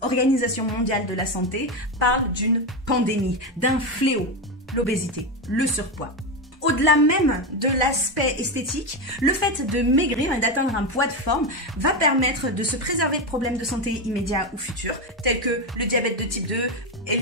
Organisation mondiale de la santé parle d'une pandémie, d'un fléau, l'obésité, le surpoids. Au-delà même de l'aspect esthétique, le fait de maigrir et d'atteindre un poids de forme va permettre de se préserver de problèmes de santé immédiats ou futurs, tels que le diabète de type 2,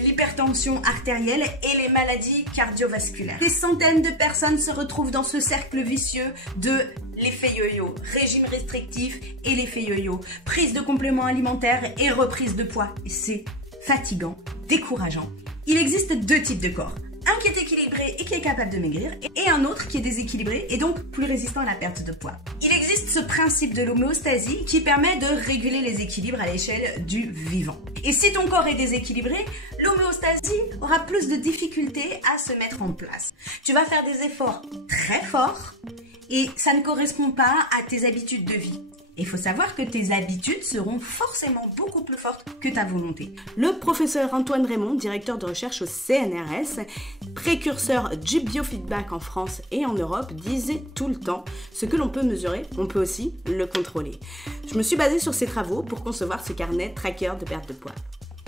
l'hypertension artérielle et les maladies cardiovasculaires. Des centaines de personnes se retrouvent dans ce cercle vicieux de l'effet yo-yo, régime restrictif et l'effet yo-yo, prise de compléments alimentaires et reprise de poids. Et c'est fatigant, décourageant. Il existe deux types de corps. Un qui est équilibré et qui est capable de maigrir, et un autre qui est déséquilibré et donc plus résistant à la perte de poids. Il existe ce principe de l'homéostasie qui permet de réguler les équilibres à l'échelle du vivant. Et si ton corps est déséquilibré, l'homéostasie aura plus de difficultés à se mettre en place. Tu vas faire des efforts très forts et ça ne correspond pas à tes habitudes de vie. Il faut savoir que tes habitudes seront forcément beaucoup plus fortes que ta volonté. Le professeur Antoine Raymond, directeur de recherche au CNRS, précurseur du biofeedback en France et en Europe, disait tout le temps « Ce que l'on peut mesurer, on peut aussi le contrôler ». Je me suis basée sur ses travaux pour concevoir ce carnet tracker de perte de poids.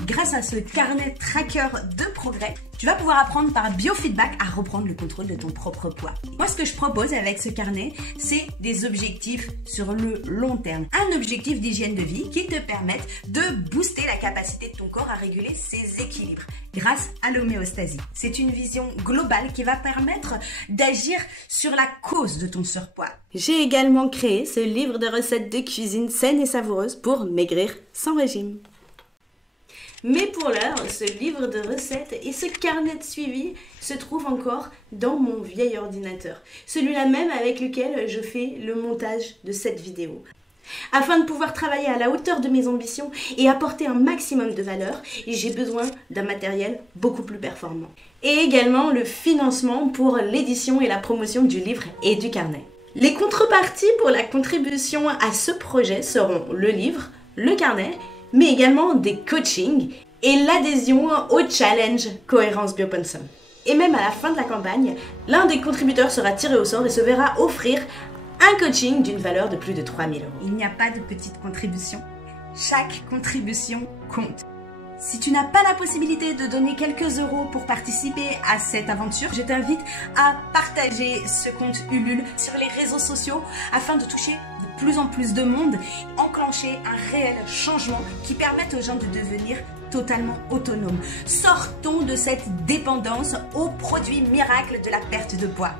Grâce à ce carnet tracker de progrès, tu vas pouvoir apprendre par biofeedback à reprendre le contrôle de ton propre poids. Moi, ce que je propose avec ce carnet, c'est des objectifs sur le long terme. Un objectif d'hygiène de vie qui te permette de booster la capacité de ton corps à réguler ses équilibres grâce à l'homéostasie. C'est une vision globale qui va permettre d'agir sur la cause de ton surpoids. J'ai également créé ce livre de recettes de cuisine saine et savoureuse pour maigrir sans régime. Mais pour l'heure, ce livre de recettes et ce carnet de suivi se trouvent encore dans mon vieil ordinateur. Celui-là même avec lequel je fais le montage de cette vidéo. Afin de pouvoir travailler à la hauteur de mes ambitions et apporter un maximum de valeur, j'ai besoin d'un matériel beaucoup plus performant. Et également le financement pour l'édition et la promotion du livre et du carnet. Les contreparties pour la contribution à ce projet seront le livre, le carnet, mais également des coachings et l'adhésion au challenge Cohérence Biopensum. Et même à la fin de la campagne, l'un des contributeurs sera tiré au sort et se verra offrir un coaching d'une valeur de plus de 3 000 €. Il n'y a pas de petite contribution. Chaque contribution compte. Si tu n'as pas la possibilité de donner quelques euros pour participer à cette aventure, je t'invite à partager ce compte Ulule sur les réseaux sociaux afin de toucher de plus en plus de monde, enclencher un réel changement qui permette aux gens de devenir totalement autonomes. Sortons de cette dépendance aux produits miracles de la perte de poids.